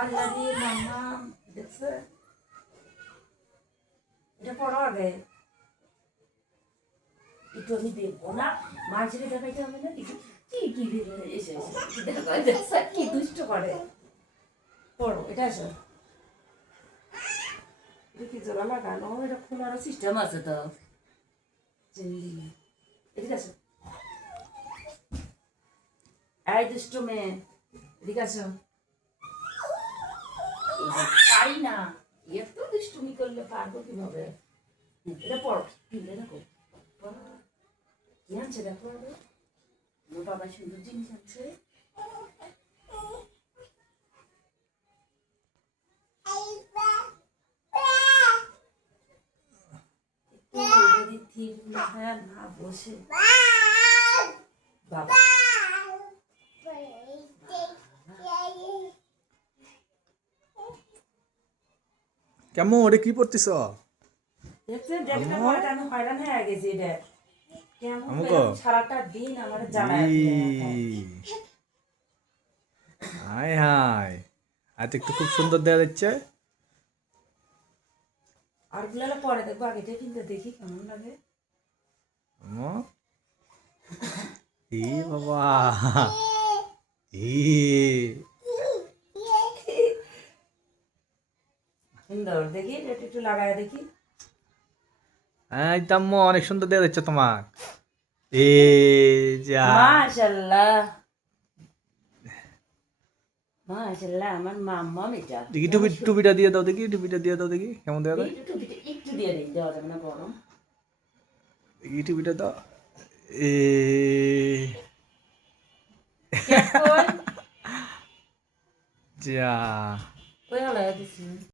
আল্লাহ রে মাম্মা দেখছে এটা পড়ো আগে একটু আমি দেখবো না মাঝে দেখাইতে হবে না দেখি কি কি এসে দেখছে কি দুষ্ট করে পড়ো এটা আসো এটা কি জোড়া লাগানো এটা খোলারও সিস্টেম আছে তো এদিকে আসো এই দুষ্ট মেয়ে এদিকে আসো তাই না এত দুষ্টুমি করলে পারবো কিভাবে এটা পড়ো কিনলে দেখো কি আনছে দেখো আমার বাবা সুন্দর জিনিস আনছে না বসে বাবা কেমন ওরে কি পড়তিস? দেখছেন দেখতে পড়াটা আমি হয়রান হয়ে গেছি এটা কেমন আমুকো সারাটা দিন আমার জ্বালায় হাই হাই আজ একটু খুব সুন্দর দেখা যাচ্ছে। আর গুলো পরে দেখবো আগেটা কিন্তু দেখি কেমন লাগে ই বাবা ই সুন্দর দেখি এটা একটু লাগায় দেখি একদম অনেক সুন্দর দেখা যাচ্ছে তোমার। এ যা মাশাআল্লাহ মাশাআল্লাহ আমার মাম্মা এটা দেখি টুপিটা দিয়ে দাও দেখি, টুপিটা দিয়ে দাও দেখি কেমন দেখা যায়। একটু দিয়ে দিই দেওয়া যাবে না গরম দেখি টুপিটা দাও। এ যা ওই হলো দিছি